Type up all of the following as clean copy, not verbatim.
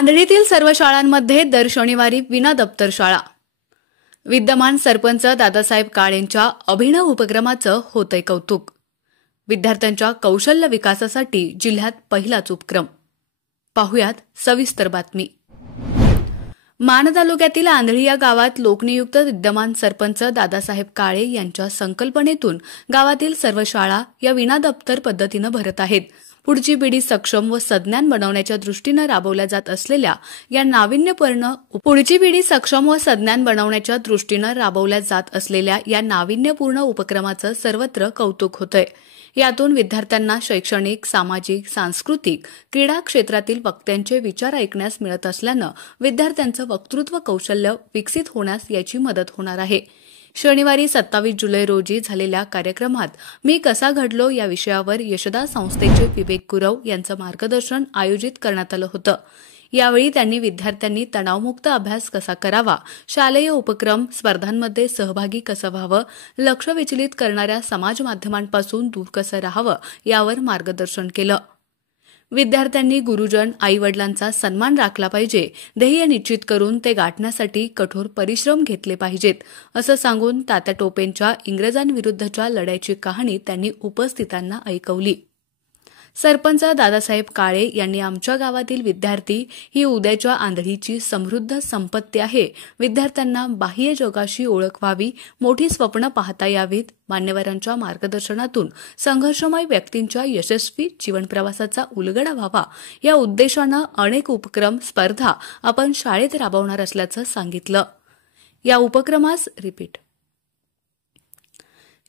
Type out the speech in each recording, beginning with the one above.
आंधळीतील सर्व शाळांमध्ये दर शनिवारी विना दप्तर शाळा। विद्यमान सरपंच दादासाहेब काळेंच्या अभिनव उपक्रमाचं होतंय कौतुक। विद्यार्थ्यांच्या कौशल्य विकासासाठी जिल्ह्यात पहिलाच उपक्रम। पाहुयात सविस्तर बातमी। मान तालुक्यातील आंधळी या गावात लोकनियुक्त विद्यमान सरपंच दादासाहेब काळे यांच्या संकल्पनेतून गावातील सर्व शाळा या विना दप्तर पद्धतीनं भरत आहेत। पुढची पिढी सक्षम व सज्ञान बनवण्याच्या दृष्टीने राबवल्या जात असलेल्या या नाविन्यपूर्ण उपक्रमाचं सर्वत्र कौतुक होतंय। यातून विद्यार्थ्यांना शैक्षणिक, सामाजिक, सांस्कृतिक, क्रीडा क्षेत्रातील वक्त्यांचे विचार ऐकण्यास मिळत असल्यानं विद्यार्थ्यांचं वक्तृत्व कौशल्य विकसित होण्यास याची मदत होणार आहे। शनिवारी 27 जुलै रोजी झालेल्या कार्यक्रमात मी कसा घडलो या विषयावर यशदा संस्थेचे विवेक गुरव यांचं मार्गदर्शन आयोजित करण्यात आलं होतं। यावेळी त्यांनी विद्यार्थ्यांनी तणावमुक्त अभ्यास कसा करावा, शालेय उपक्रम, स्पर्धांमध्ये सहभागी कसं व्हावं, लक्ष विचलित करणाऱ्या समाज माध्यमांपासून दूर कसं राहावं यावर मार्गदर्शन केलं। विद्यार्थ्यांनी गुरुजन, आई-वडिलांचा सन्मान राखला पाहिजे, ध्येय निश्चित करून ते गाठण्यासाठी कठोर परिश्रम घेतले पाहिजेत, असं सांगून तात्या टोपेंच्या इंग्रजांविरुद्धच्या लढ्याची कहाणी त्यांनी उपस्थितांना ऐकवली। सरपंच दादासाहेब काळे यांनी आमच्या गावातील विद्यार्थी ही उद्याच्या आंधळीची समृद्ध संपत्ती आहे। विद्यार्थ्यांना बाह्य जगाशी ओळख व्हावी, मोठी स्वप्न पाहता यावीत, मान्यवरांच्या मार्गदर्शनातून संघर्षमय व्यक्तींच्या यशस्वी जीवनप्रवासाचा उलगडा व्हावा या उद्देशानं अनेक उपक्रम, स्पर्धा आपण शाळेत राबवणार असल्याचं सांगितलं।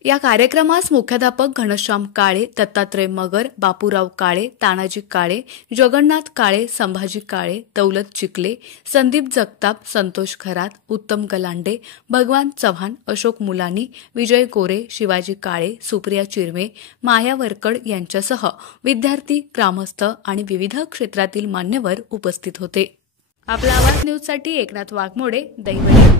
या कार्यक्रमास मुख्याध्यापक घनश्याम काळे, दत्तात्रय मगर, बापूराव काळे, तानाजी काळे, जगन्नाथ काळे, संभाजी काळे, दौलत चिखले, संदीप जगताप, संतोष खरात, उत्तम गलांडे, भगवान चव्हाण, अशोक मुलानी, विजय गोरे, शिवाजी काळे, सुप्रिया चिरमे, माया वरकड यांच्यासह विद्यार्थी, ग्रामस्थ आणि विविध क्षेत्रातील मान्यवर उपस्थित होते। आपला आवाज न्यूजसाठी एकनाथ वाघमोडे, दैवडी।